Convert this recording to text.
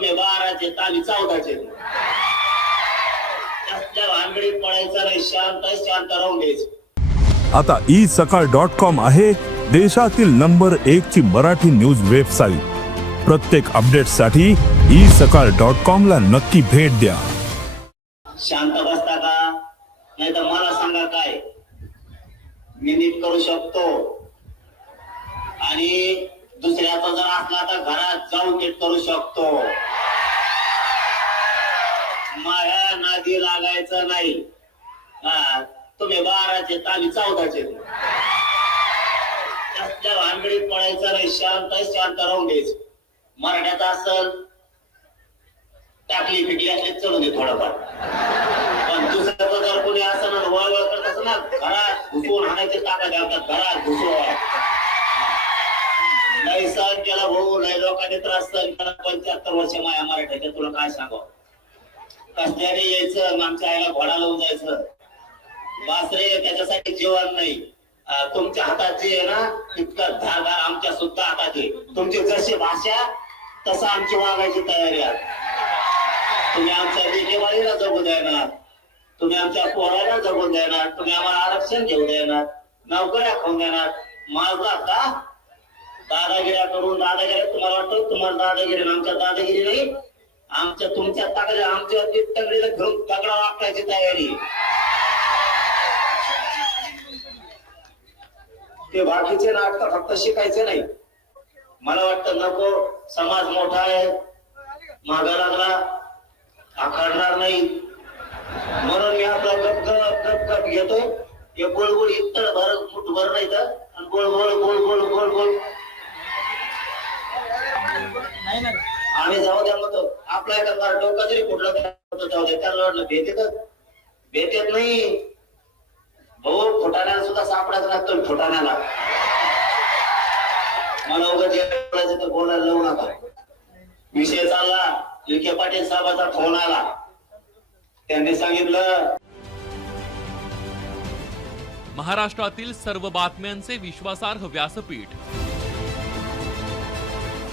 तुम्ही बाराचे आम्ही चौदाचे. भानगडीत पडायचं नाही शांत शांत राहून घ्यायचं. आता ई सकाळ डॉट कॉम आहे देशातील नंबर एक ची मराठी न्यूज वेबसाईट प्रत्येक अपडेटसाठी ई सकाळ डॉट कॉम ला नक्की भेट द्या. शांत बसता का? नाही तर मला सांगा काय? मी नीट करू शकतो. आणि दुसऱ्याचा जर असला तर घरात जाऊन नीट करू शकतो. नादी लागायचं नाही. हा, तुम्ही बाराचे तर चौदाचे त्या भानगडीत पडायचं नाही शांत शांत राहून द्यायचं मराठ्यात असल टाकली फिटली असली चढून दे थोडंफार. पण दुसऱ्याचं जर कोणी असं ना वळवळ करत असं ना घरात घुसवून हाणायचे ताकद घालतात घरात घुसवून नाही सहन केला भाऊ नाही लोकांनी त्रास सहन केला पंच्याहत्तर वर्ष माया मराठ्याच्या तुला काय सांगावं? कसल्याने यायचं आमच्या आईला घोडा लावून जायचं. वासरे त्याच्यासाठी जेवण नाही. तुमच्या हातात जे आहे ना तितकं धारदार आमच्या सुद्धा हातात आहे. तुमची जशी भाषा तसं आमची वागायची तयारी आहे. तुम्ही आमच्या दिवाळीला जगू देणार. तुम्ही आमच्या पोराला जगून देणार. तुम्ही आम्हाला आरक्षण घेऊ देणार. नोकऱ्या खाऊन देणार. माझा का दादागिऱ्या करून दादागिऱ्या तुम्हाला वाटतं तुम्हाला दादागिरी आमच्या दादागिरी नाही? आमच्या तुमच्या ताकद आमच्या तगडीला घेऊन तगडा वापरायची तयारी. ते बाकीचे नाटक फक्त शिकायचे नाही. मला वाटतं नको समाज मोठा आहे मागा लागला आकारणार नाही. म्हणून मी आपला गप गप गप गप घेतोय हे गोल इतकं भर मुठ भर नाही तर आणि गोल गोल गोल गोल गोल गोल आम्ही जाऊ द्या म्हणतो आपला एखादा डोका जरी कुठला जाऊ द्या त्याला वाटलं भेट येतात नाही. भाऊ फुटाण्याला सुद्धा सापडायचं लागतो फुटाण्याला. मला उगाच तर बोलायला लावू नका. विषय चालला विखे पाटील साहेबाचा फोन आला. त्यांनी सांगितलं महाराष्ट्रातील सर्व बातम्यांचे विश्वासार्ह व्यासपीठ.